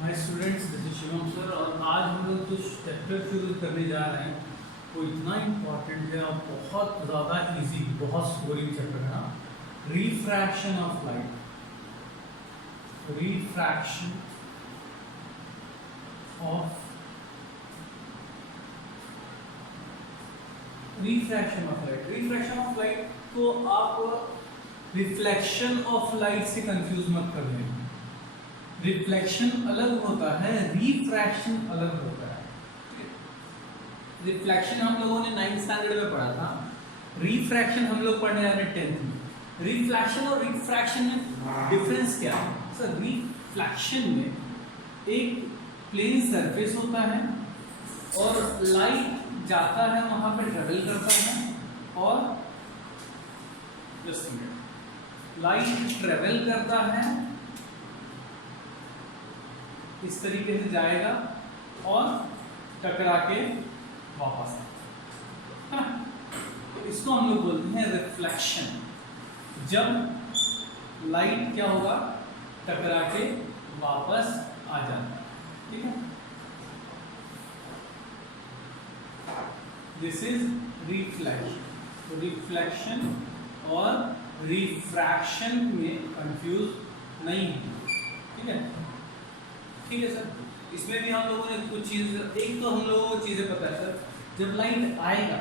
Hi students, this is Shivam sir. और आज हम लोग जो चैप्टर शुरू करने जा रहे हैं वो इतना इम्पॉर्टेंट है और बहुत ज़्यादा इजी, बहुत स्कोरिंग चैप्टर है ना। Refraction of light, refraction of refraction of light को आप रिफ्लेक्शन ऑफ लाइट से कंफ्यूज मत कर लें। रिफ्लेक्शन अलग होता है, रिफ्रैक्शन अलग होता है। रिफ्लेक्शन हम लोगों ने 9th स्टैंडर्ड में पढ़ा था, रिफ्रैक्शन हम लोग पढ़ने जा रहे हैं 10th में। रिफ्लेक्शन और रिफ्रैक्शन में डिफरेंस क्या है सर? रिफ्लेक्शन में एक प्लेन सरफेस होता है और लाइट जाता है, वहां पे ट्रेवल करता है और लाइट ट्रेवल करता है, इस तरीके से जाएगा और टकरा के वापस आएगा। तो इसको हम लोग बोलते हैं रिफ्लेक्शन। जब लाइट क्या होगा, टकरा के वापस आ जाता है। ठीक है, दिस इज रिफ्लेक्शन। रिफ्लेक्शन और रिफ्रैक्शन में कंफ्यूज नहीं है। ठीक है, ठीक है सर। इसमें भी हम लोगों ने कुछ चीज, एक तो हम लोगों को चीजें पता है सर, जब लाइट आएगा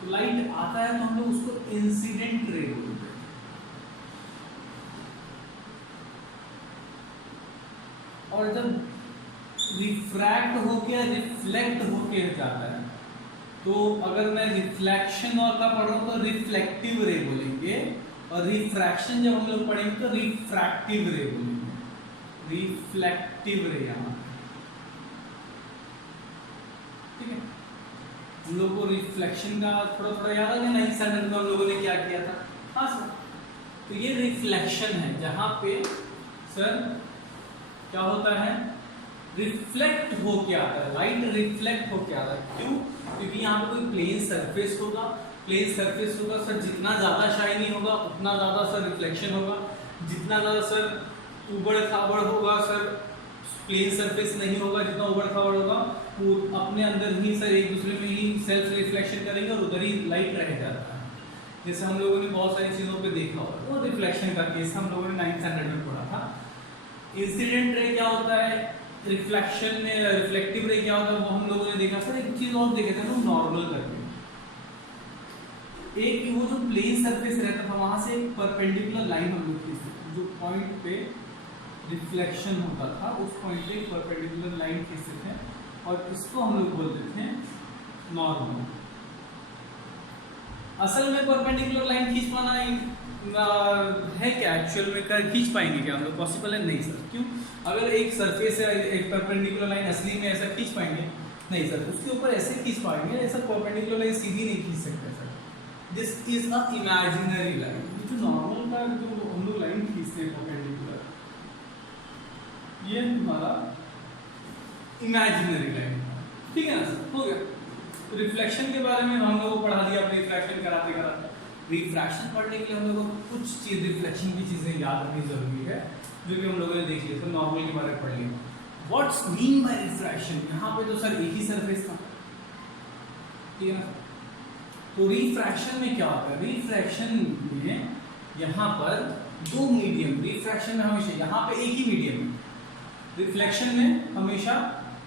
तो लाइट आता है तो हम लोग उसको इंसिडेंट रे बोलते हैं, और जब रिफ्रैक्ट होके रिफ्लेक्ट होके जाता है तो अगर मैं रिफ्लेक्शन और का पढ़ रहा हूँ तो रिफ्लेक्टिव रे बोलेंगे, और रिफ्रैक्शन जब हम लोग पढ़ेंगे तो रिफ्रैक्टिव रे बोलेंगे। रिफ्लेक्टिव रे यहाँ, ठीक है। हम लोग को रिफ्लेक्शन का थोड़ा थोड़ा याद आ गया, 9th स्टैंडर्ड में हम लोगों ने क्या किया था। हाँ सर, तो ये रिफ्लेक्शन है जहां पे सर क्या होता है, रिफ्लेक्ट होके आता है, लाइट रिफ्लेक्ट होके आता है। क्यों? क्योंकि यहाँ पे कोई प्लेन सरफेस होगा, प्लेन सरफेस होगा सर, जितना ज्यादा शाइनी होगा उतना ज्यादा सर रिफ्लेक्शन होगा, जितना ज्यादा सर उबड़ खाबड़ होगा सर, प्लेन सरफेस नहीं होगा, जितना उबड़ खाबड़ होगा वो अपने अंदर ही सर एक दूसरे में ही सेल्फ रिफ्लेक्शन करेंगे और उधर ही लाइट रह जाता है। जैसे हम लोगों ने बहुत सारी चीजों पे देखा होगा, वो रिफ्लेक्शन का केस हम लोगों ने 9th स्टैंडर्ड में पढ़ा था। इंसिडेंट रे क्या होता है, रिफ्लेक्शन में रिफ्लेक्टिव रे क्या होता है, वो हम लोगों ने देखा सर। एक चीज और देखे थे ना, नॉर्मल करके, एक वो जो प्लेन सरफेस रहता था वहां से एक परपेंडिकुलर लाइन हम लोग खींचते थे, जो पॉइंट पे रिफ्लेक्शन होता था उस पॉइंट पे परपेंडिकुलर लाइन खींचते थे, और इसको हम लोग बोलते थे नॉर्मल। असल में परपेंडिकुलर लाइन खींच पाना है क्या, एक्चुअल में कर खींच पाएंगे क्या हम लोग? पॉसिबल है नहीं सर। क्यों? अगर एक सरफेस है, एक परपेंडिकुलर लाइन असली में ऐसा खींच पाएंगे नहीं सर, उसके ऊपर ऐसे खींच पाएंगे, ऐसा परपेंडिकुलर लाइन सीधी नहीं खींच सकते sir. This is a imaginary line. जो नॉर्मल का जो हम लोग लाइन खींचते हैं परपेंडिकुलर, ये हमारा इमेजिनरी लाइन। ठीक है ना सर, हो गया। तो रिफ्लेक्शन के बारे में हम लोगों को पढ़ा दिया, रिफ्रैक्शन कराते कराते। रिफ्रैक्शन पढ़ने के लिए हम लोगों को कुछ चीज, रिफ्लेक्शन की चीजें याद रखनी जरूरी है, जो कि हम लोगों ने देख लिया। तो नॉर्मल के बारे में पढ़ लिया। What's mean by refraction? यहाँ पे तो सर एक ही सरफेस था, ठीक है ना। तो रिफ्रैक्शन में क्या होता है, रिफ्रैक्शन में यहाँ पर दो मीडियम, रिफ्रैक्शन में हमेशा यहाँ पे एक ही मीडियम, रिफ्लेक्शन में हमेशा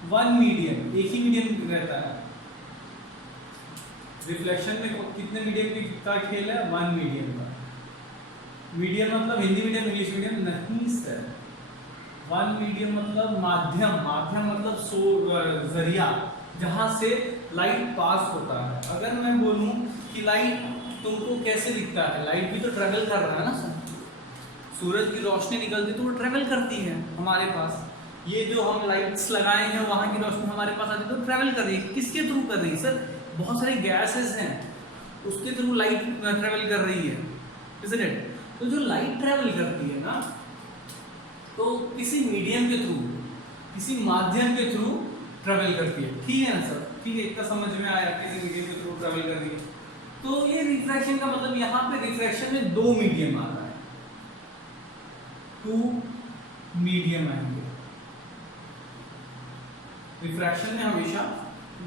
वन मीडियम, एक ही मीडियम रहता है। रिफ्लेक्शन में कितने मीडियम का खेल है? वन मीडियम का। मीडियम मतलब हिंदी मीडियम, इंग्लिश मीडियम नहीं सर। वन मीडियम मतलब माध्यम, माध्यम मतलब जरिया, जहां से लाइट पास होता है। अगर मैं बोलूं कि लाइट तुमको कैसे दिखता है, लाइट भी तो ट्रेवल कर रहा है ना सर। सूरज की रोशनी निकलती तो वो ट्रेवल करती है हमारे पास। ये जो हम लाइट्स लगाए हैं वहां की रोशनी हमारे पास आती है तो ट्रेवल कर रही है। किसके थ्रू कर रही है सर? बहुत सारे गैसेस हैं, उसके थ्रू लाइट ट्रेवल कर रही है, isn't it? तो जो लाइट ट्रेवल करती है ना, तो किसी मीडियम के थ्रू, किसी माध्यम के थ्रू ट्रेवल करती है। ठीक है ना सर? ठीक है, इतना समझ में आया, किसी मीडियम के थ्रू ट्रेवल कर रही है। तो ये रिफ्रैक्शन का मतलब, यहाँ पे रिफ्रैक्शन में दो मीडियम आता है, टू मीडियम आएंगे। रिफ्रैक्शन में हमेशा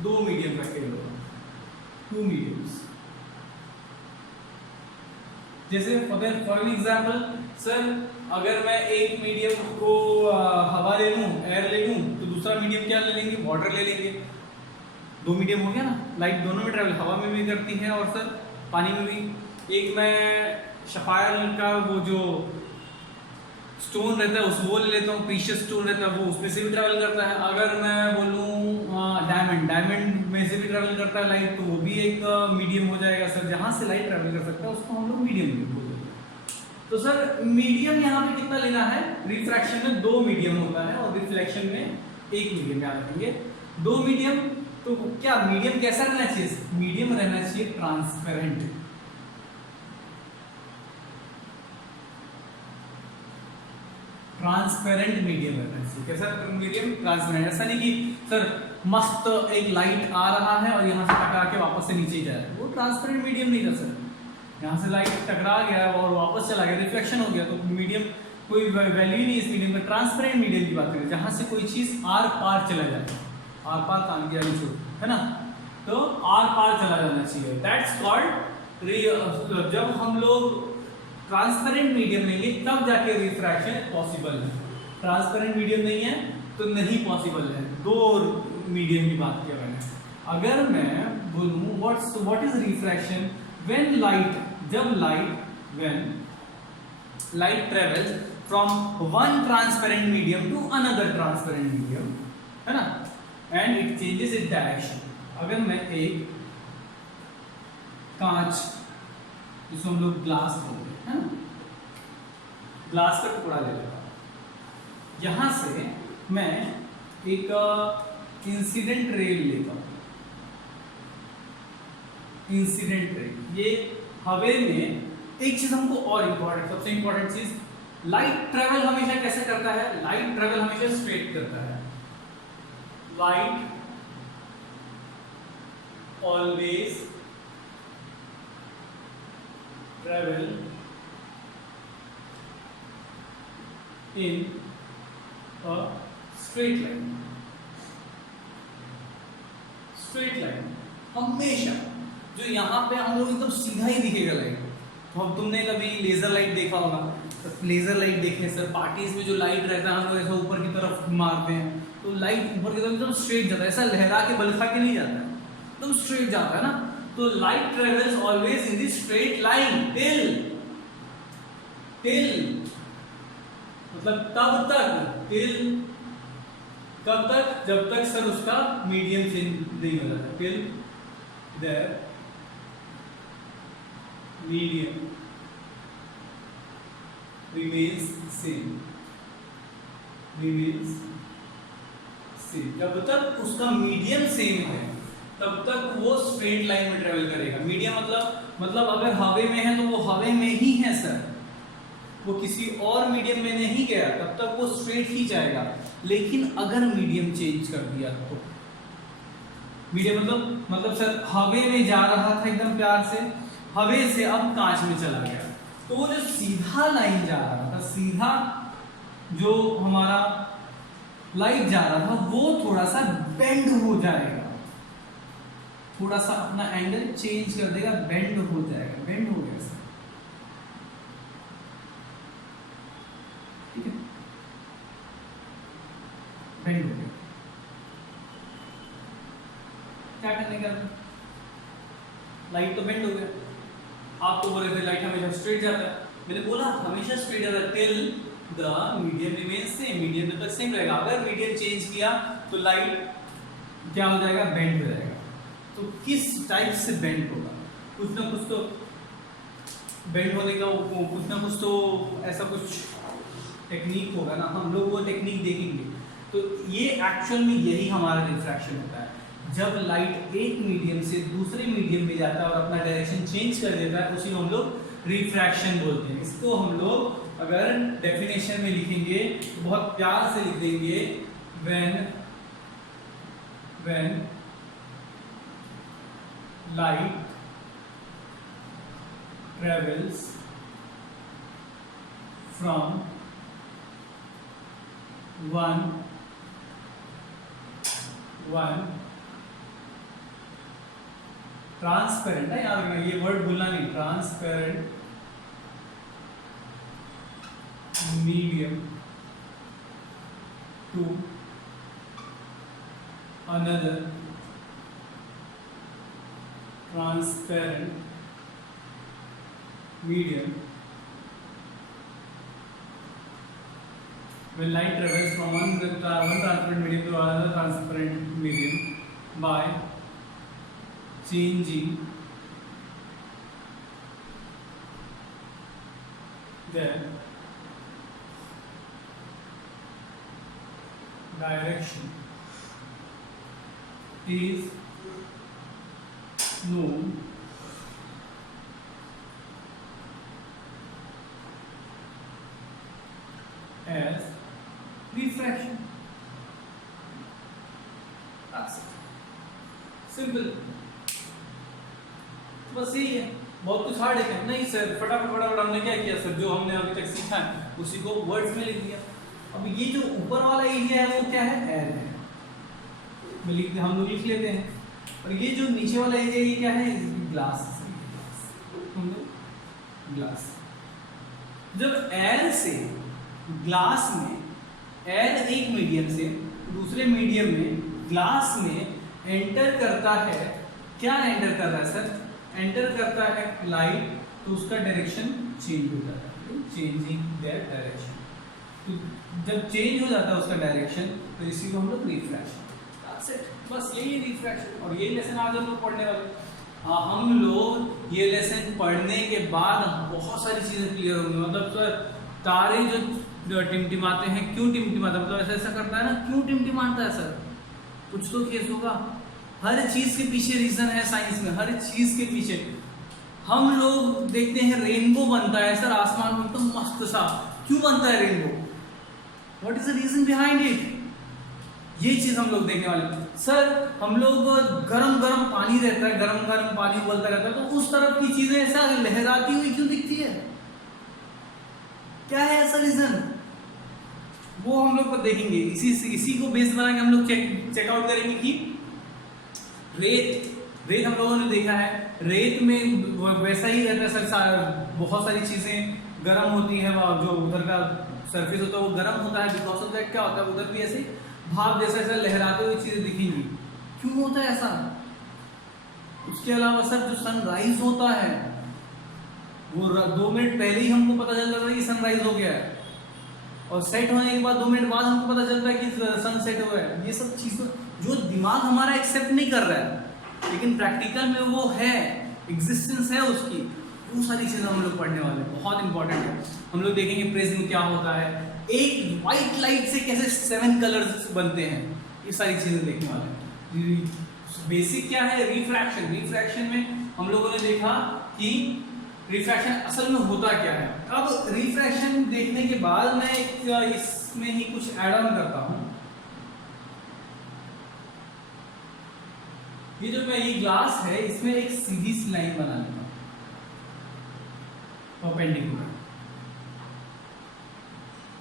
दो मीडियम का खेल होगा, टू मीडियम्स। जैसे फॉर एग्जाम्पल सर, अगर मैं एक मीडियम को हवा ले लूँ, एयर ले लूँ, तो दूसरा मीडियम क्या ले लेंगे, वाटर ले लेंगे। दो मीडियम हो गया ना, लाइट दोनों में ट्रेवल, हवा में भी करती है और सर पानी में भी। एक मैं शफायर का वो जो स्टोन रहता है उस वो ले लेता हूँ, प्रीशियस स्टोन रहता है वो, उसमें से भी ट्रैवल करता है। अगर मैं बोलूँ डायमंड में से भी ट्रैवल करता है लाइट, तो वो भी एक मीडियम हो जाएगा सर। जहाँ से लाइट ट्रैवल कर सकता है उसको हम लोग मीडियम बोलते हैं। तो सर मीडियम यहाँ पे कितना लेना है, रिफ्रैक्शन में दो मीडियम होता है और रिफ्लेक्शन में एक मीडियम याद रखेंगे, दो मीडियम। तो क्या मीडियम कैसा रहना चाहिए, मीडियम रहना चाहिए ट्रांसपेरेंट। ट्रांसपेरेंट मीडियम रहना चाहिए। कैसा मीडियम, ट्रांसपेरेंट। ऐसा नहीं कि सर मस्त एक लाइट आ रहा है और यहाँ से टकरा के वापस से नीचे ही जा रहा है, वो ट्रांसपेरेंट मीडियम नहीं था सर। यहाँ से लाइट टकरा गया और वापस चला गया, रिफ्लेक्शन हो गया, तो मीडियम कोई वैल्यू ही नहीं इस मीडियम में। ट्रांसपेरेंट मीडियम की बात करें जहाँ से कोई चीज आर पार चला जाए, आर पार काम किया है ना, तो आर पार चला जाना चाहिए, दैट्स कॉल्ड। जब हम लोग ट्रांसपेरेंट मीडियम लेंगे तब जाके रिफ्रैक्शन पॉसिबल है। ट्रांसपेरेंट मीडियम नहीं है तो नहीं पॉसिबल है। दो मीडियम की बात किया मैंने। अगर मैं बोलूं what is refraction, when light, जब when light travels from one transparent medium to another transparent medium, है ना, and it changes its direction. अगर मैं एक कांच, जिसको हम लोग ग्लास बोलते हैं, है ना, ग्लास का टुकड़ा ले लेता हूं, यहां से मैं एक इंसिडेंट रे लेता हूं। इंसिडेंट रे, ये हवे में, एक चीज हमको और इंपॉर्टेंट, सबसे इंपॉर्टेंट चीज, लाइट ट्रेवल हमेशा कैसे करता है, लाइट ट्रेवल हमेशा स्ट्रेट करता है। Light always travel in a straight line. Straight line हमेशा, जो यहाँ पे हम लोग एकदम सीधा ही दिखेगा लाइट। तो अब तुमने कभी लेजर लाइट देखा होगा, तो लेजर लाइट देखे सर, पार्टीज में जो लाइट रहता है हम लोग ऐसा ऊपर की तरफ मारते हैं, तो लाइट ऊपर की तरफ एकदम स्ट्रेट जाता है, ऐसा लहरा के बलखा के नहीं जाता है, एकदम स्ट्रेट जाता है ना। तो light travels always in the straight line till मतलब तब तक, टिल कब तक, जब तक सर उसका मीडियम चेंज नहीं हो जाता, till their medium remains same, जब तक उसका मीडियम सेम है तब तक वो स्ट्रेट लाइन में ट्रेवल करेगा। मीडियम मतलब अगर हवे में है तो वो हवे में ही है सर, वो किसी और मीडियम में नहीं गया, तब तक वो स्ट्रेट ही जाएगा। लेकिन अगर मीडियम चेंज कर दिया तो, मीडियम मतलब सर हवे में जा रहा था एकदम प्यार से, हवे से अब कांच में चला गया, तो वो जो सीधा लाइन जा रहा था, सीधा जो हमारा लाइट जा रहा था, वो थोड़ा सा बेंड हो जाएगा, थोड़ा सा अपना एंगल चेंज कर देगा, बेंड हो जाएगा, बेंड हो गया सर, ठीक है, बेंड हो गया। क्या करने का, लाइट तो बेंड हो गया। आप तो बोल रहे थे लाइट हमेशा स्ट्रेट जाता है, मैंने बोला हमेशा स्ट्रेट जाता है till the medium remains same, medium तक सेम रहेगा। अगर मीडियम चेंज किया तो लाइट क्या हो जाएगा, बेंड हो जाएगा। तो किस टाइप से बेंड होगा, कुछ ना कुछ तो बेंड होने का कुछ ना कुछ तो ऐसा कुछ टेक्निक होगा ना, हम लोग वो टेक्निक देखेंगे। तो ये एक्चुअल में यही हमारा रिफ्रैक्शन होता है, जब लाइट एक मीडियम से दूसरे मीडियम में जाता है और अपना डायरेक्शन चेंज कर देता है, उसी को हम लोग रिफ्रैक्शन बोलते हैं। इसको हम लोग अगर डेफिनेशन में लिखेंगे तो बहुत प्यार से लिख देंगे, when light travels from one one transparent है, याद रखना ये वर्ड भूलना नहीं, transparent medium to another transparent medium when light travels from one transparent medium to another transparent medium by changing their direction is known as refraction. That's it. Simple. बस यही है, बहुत कुछ हार्ड है नहीं सर, फटाफट हमने क्या किया सर, जो हमने अभी तक सीखा है उसी को वर्ड्स में लिख दिया। अब ये जो ऊपर वाला एरिया है वो क्या है, एयर है, हम लोग लिख लेते हैं। और ये जो नीचे वाला एरिया ये क्या है, ग्लास, हम लोग ग्लास। जब एयर से ग्लास में, एयर एक मीडियम से दूसरे मीडियम में ग्लास में एंटर करता है, क्या एंटर कर रहा है सर, एंटर करता है लाइट, तो उसका डायरेक्शन चेंज हो जाता है, चेंजिंग देयर डायरेक्शन। तो जब चेंज हो जाता है उसका डायरेक्शन तो इसी को हम लोग रिफ्रैक्शन, दैट्स इट, बस यही है रिफ्रैक्शन। और ये लेसन आज हम लोग पढ़ने वाले। हाँ, हम लोग ये लेसन पढ़ने के बाद बहुत सारी चीजें क्लियर होंगी। मतलब सर तारे जो टिमटिमाते हैं, क्यों टिमटिमाते हैं, मतलब ऐसा ऐसा करता है ना, क्यों टिमटिमाता है सर, कुछ तो केस होगा। हर चीज के पीछे रीजन है साइंस में, हर चीज के पीछे। हम लोग देखते हैं रेनबो बनता है सर आसमान में एकदम मस्त सा, क्यों बनता है rainbow, what is the reason behind it, ये चीज हम लोग देखने वाले। सर हम लोग गरम गरम पानी रहता है, गरम गरम पानी उबलता रहता है, तो उस तरफ की चीजें ऐसा लहराती हुई क्यों दिखती है, क्या है ऐसा रीजन, वो हम लोग को देखेंगे। इसी को बेस बना के हम लोग चेकआउट करेंगे कि रेत हम लोगों ने देखा है, रेत में वैसा ही रहता है सर, बहुत सारी चीजें गर्म होती है, जो उधर का सरफेस होता है वो गर्म होता है, बिकॉज ऑफ दैट क्या होता है उधर भी ऐसे भाप जैसा ऐसा लहराते हुए चीजें दिखेंगी, क्यों होता है ऐसा। उसके अलावा सर जो सनराइज होता है वो 2 मिनट पहले ही हमको पता चल जाता है कि सनराइज हो गया है, और सेट होने के बाद 2 मिनट बाद हमको पता चलता है कि सन सेट हुआ है। ये सब चीजें जो दिमाग हमारा एक्सेप्ट नहीं कर रहा है, लेकिन प्रैक्टिकल में वो है, एग्जिस्टेंस है उसकी, वो सारी चीजें हम लोग पढ़ने वाले हैं, बहुत इंपॉर्टेंट है। हम लोग देखेंगे प्रिज्म क्या होता है, एक व्हाइट लाइट से कैसे 7 कलर्स बनते हैं, ये सारी चीजें देखने वाले हैं। बेसिक क्या है, रिफ्रैक्शन। रिफ्रैक्शन में हम लोगों ने देखा कि रिफ्रैक्शन असल में होता क्या है। अब रिफ्रैक्शन देखने के बाद मैं इसमें ही कुछ ऐड ऑन करता हूं। ये जो मैं ये ग्लास है इसमें एक सीधी सी लाइन बना लूंगा, परपेंडिकुलर,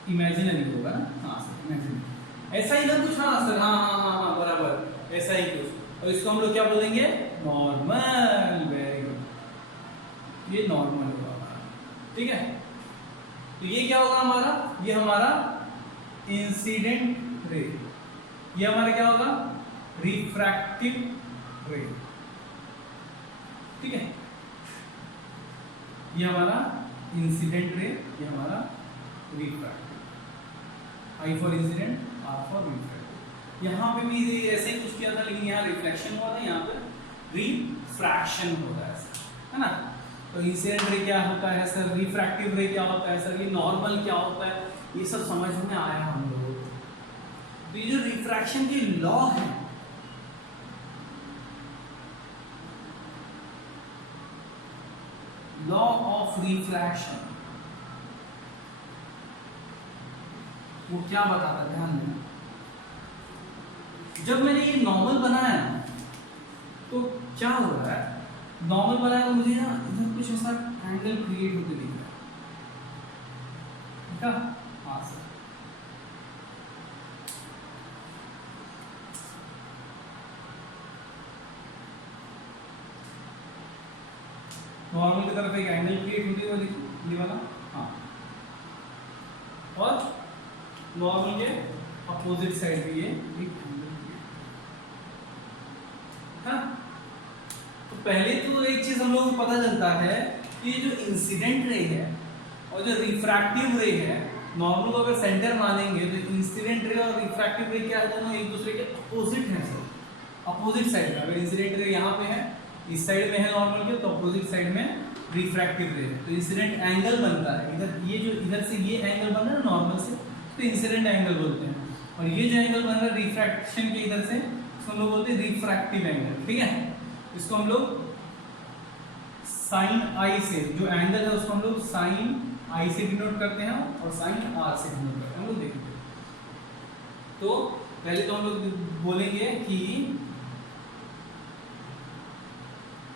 इमेजिनरी होगा ना, हाँ सर इमेजिनरी, ऐसा ही ना कुछ, हाँ सर, हाँ बराबर ऐसा ही कुछ। और इसको हम लोग क्या बोलेंगे, नॉर्मल, वेरी गुड, ये नॉर्मल होगा, ठीक है। तो ये क्या होगा हमारा, ये हमारा इंसिडेंट रे, ये हमारा क्या होगा, रिफ्रैक्टिव रे, ठीक है। ये हमारा इंसिडेंट रे, ये हमारा refractive, I for incident, R for refractive. यहाँ पे भी ऐसे ही कुछ किया था, लेकिन यहाँ रिफ्लेक्शन हुआ था, यहाँ पे रिफ्रैक्शन होता है ना। तो इंसिडेंट रे क्या होता है सर, रिफ्रैक्टिव रे क्या होता है सर, ये नॉर्मल क्या होता है, ये सब समझ में आया हम लोगों को। तो ये जो रिफ्रैक्शन के लॉ है, लॉ ऑफ रिफ्रैक्शन, वो क्या बताता है, ध्यान देना। जब मैंने ये नॉर्मल बनाया तो क्या हो रहा है, नॉर्मल बनाया तो मुझे ना इधर कुछ ऐसा एंगल क्रिएट होते दिख रहा है, ठीक है, हाँ सर। नॉर्मल की तरफ एक एंगल क्रिएट होती है, वो देखिए ये वाला, हाँ, और नॉर्मल के अपोजिट साइड पे ये एक एंगल क्रिएट, हाँ। तो पहले तो एक चीज हम लोगों को पता चलता है कि जो इंसिडेंट रे है और जो रिफ्रैक्टिव रे है, नॉर्मल को अगर सेंटर मानेंगे तो इंसिडेंट रे और रिफ्रैक्टिव रे क्या है, दोनों एक दूसरे के अपोजिट हैं सर, अपोजिट साइड में। अगर इंसिडेंट रे यहाँ पे है, इस साइड में है नॉर्मल के, तो अपोजिट साइड में रिफ्रैक्टिव रे, तो इंसिडेंट एंगल बनता है इधर, ये जो इधर से ये एंगल बन रहा है नॉर्मल से, तो इंसिडेंट एंगल बोलते हैं। और ये जो एंगल बन रहा है रिफ्रैक्शन के इधर से, इसको हम लोग बोलते हैं रिफ्रैक्टिव एंगल, ठीक है। इसको हम लोग साइन आई से, जो एंगल है उसको हम लोग साइन आई से डिनोट करते हैं और साइन आर से डिनोट करते हैं, हम लोग देखेंगे। तो पहले तो हम लोग बोलेंगे कि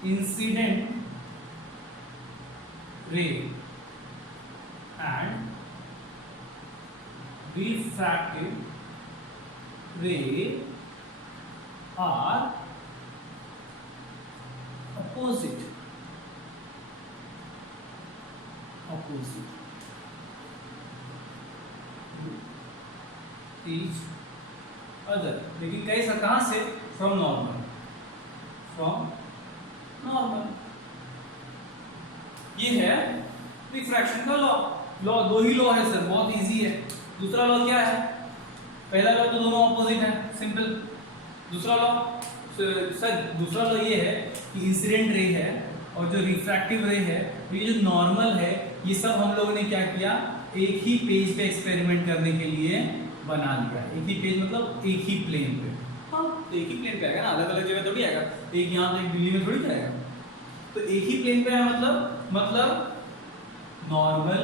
इंसिडेंट रे एंड रिफ्रैक्टिव रे आर opposite each other, लेकिन कैसा, कहां से, फ्रॉम नॉर्मल, ये है रिफ्रैक्शन का लॉ। दो ही लॉ है सर, बहुत इजी है। दूसरा लॉ क्या है, पहला लॉ तो दोनों ऑपोजिट है, सिंपल। दूसरा लॉ सर, दूसरा लॉ ये है कि इंसिडेंट रे है और जो रिफ्रैक्टिव रे है, तो ये जो नॉर्मल है, ये सब हम लोगों ने क्या किया, एक ही पेज पे एक्सपेरिमेंट करने के लिए बना लिया। एक ही पेज मतलब एक ही प्लेन पे, हाँ, तो एक ही प्लेन पे आएगा ना, अलग अलग जगह थोड़ी आएगा, एक यहाँ पे एक दिल्ली में थोड़ी आएगा, तो एक ही प्लेन पे है, मतलब normal,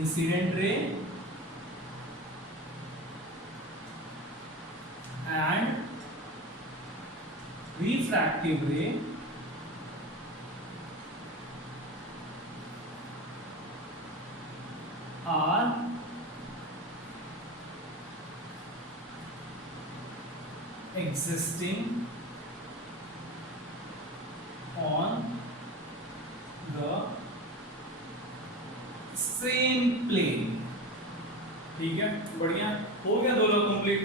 incident ray and refractive ray are existing on the same plane, ठीक है, बढ़िया, हो गया, दो लोग कंप्लीट।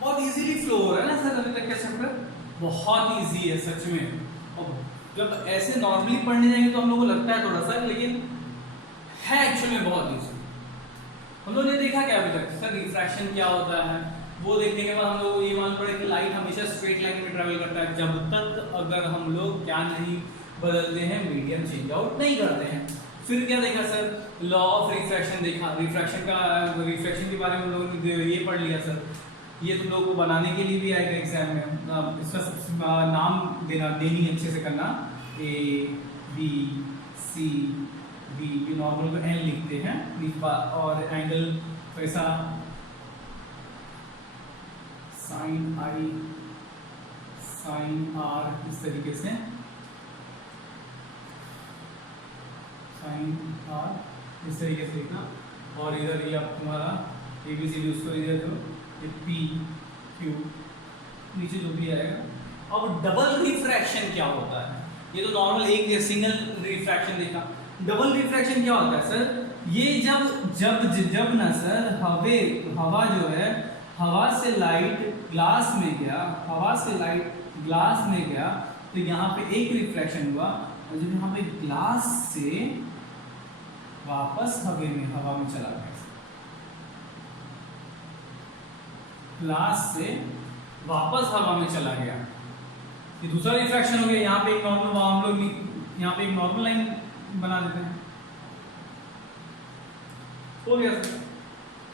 बहुत इजीली फ्लो हो रहा है ना सर अभी तक का चैप्टर, बहुत इजी है सच में। और जब ऐसे नॉर्मली पढ़ने जाएंगे तो हम लोगों को लगता है थोड़ा सा, लेकिन है एक्चुअली में बहुत इजी। हम लोगों ने देखा क्या अभी तक सर, रिफ्रैक्शन क्या होता है, वो देखने के बाद हम लोग को ये मालूम पड़ा कि लाइट हमेशा स्ट्रेट लाइन में ट्रैवल करता है, जब तक अगर हम लोग क्या नहीं बदलते हैं, मीडियम चेंज आउट नहीं करते हैं। फिर क्या देखा सर, लॉ ऑफ रिफ्रैक्शन देखा, रिफ्रैक्शन के बारे में हम लोगों ने ये पढ़ लिया सर। ये तुम लोगों को बनाने के लिए भी आएगा एग्जाम में, इसका सबसे नाम देनी अच्छे से करना, ए बी सी डी, ये नॉर्मल को एन लिखते हैं, और एंगल कैसा, साइन आई साइन आर, इस तरीके से साइन आर इस तरीके से लिखना, और इधर ये आप तुम्हारा ए बी सी डी, उसको इधर दो, पी क्यू नीचे जो भी आएगा। अब डबल रिफ्रैक्शन क्या होता है, ये तो नॉर्मल एक सिंगल रिफ्रैक्शन देखा। डबल रिफ्रैक्शन क्या होता है सर, ये जब ना सर हवा जो है, हवा से लाइट ग्लास में गया, हवा से लाइट ग्लास में गया, तो यहाँ पे एक रिफ्रैक्शन हुआ, और जब यहाँ पे ग्लास से वापस हवा में चला गया, ग्लास से वापस हवा में चला गया, ये दूसरा रिफ्रैक्शन हो गया। यहाँ पे एक नॉर्मल, हम लोग यहाँ पे एक नॉर्मल लाइन बना देते हैं, हो गया सर।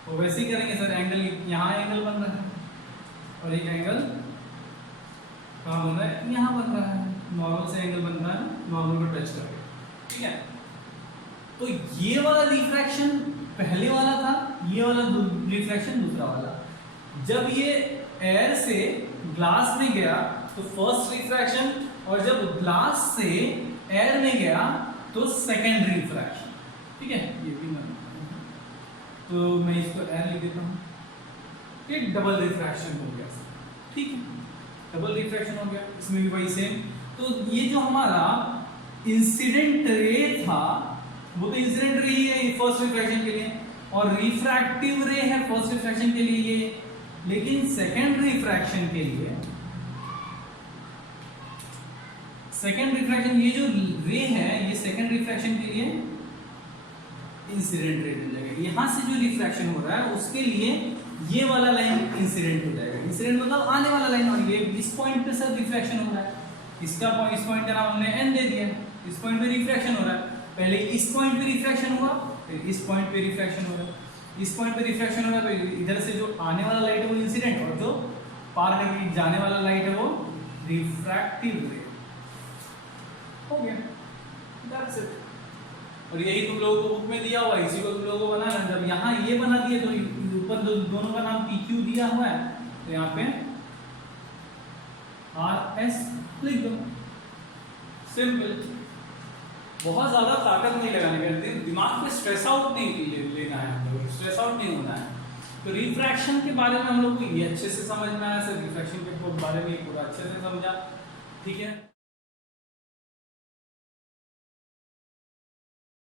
तो वैसे ही करेंगे सर, एंगल यहाँ एंगल बन रहा है और एक एंगल कहाँ बन रहा है, यहाँ बन रहा है, नॉर्मल से एंगल बन रहा है, नॉर्मल को टच करके, ठीक है। तो ये वाला रिफ्रैक्शन पहले वाला था, ये वाला रिफ्रैक्शन दूसरा वाला। जब ये एयर से ग्लास में गया तो फर्स्ट रिफ्रैक्शन, और जब ग्लास से एयर में गया तो सेकेंड रिफ्रैक्शन, ठीक है। ये भी तो मैं इसको एयर लिख देता हूँ, ये डबल रिफ्रैक्शन हो गया, ठीक है। डबल रिफ्रैक्शन हो गया, इसमें भी वही सेम। तो ये जो हमारा इंसिडेंट रे था वो तो इंसिडेंट रे ही है फर्स्ट रिफ्रैक्शन के लिए, और रिफ्रैक्टिव रे है फर्स्ट रिफ्रैक्शन के लिए ये, लेकिन सेकेंड रिफ्रैक्शन के लिए, सेकेंड रिफ्रैक्शन ये जो रे है ये सेकेंड रिफ्रैक्शन के लिए इंसिडेंट रे बन जाएगा। यहां से जो रिफ्रैक्शन हो रहा है उसके लिए ये वाला लाइन इंसिडेंट हो जाएगा। इंसिडेंट मतलब आने वाला लाइन, और ये इस पॉइंट पे सब रिफ्रैक्शन हो रहा है, इसका इस पॉइंट का नाम हमने n दे दिया, इस पॉइंट पे रिफ्रैक्शन हो रहा है, पहले इस पॉइंट पे रिफ्रैक्शन हुआ, फिर इस पॉइंट पे रिफ्रैक्शन हो रहा है, इस पॉइंट पे रिफ्रैक्शन हो रहा है, तो इधर से जो आने वाला लाइट है वो इंसिडेंट, और जो पार करके जाने वाला लाइट है वो रिफ्रैक्टिव रे। हो गया, दैट्स इट। और यही तुम लोगों को बुक में दिया हुआ है, इसी को तुम लोगों को बनाना। जब यहाँ ये बना दिए तो ऊपर दोनों का नाम PQ दिया हुआ है, तो यहाँ पे RS लिख दो, सिंपल। बहुत ज्यादा ताकत नहीं लगानी पड़ती, दिमाग पे स्ट्रेस आउट नहीं लेना है, स्ट्रेस आउट नहीं होना है। तो रिफ्रैक्शन के बारे में हम लोग को ये अच्छे से समझ में आया, सर रिफ्रैक्शन के बारे में पूरा अच्छे से समझा, ठीक है।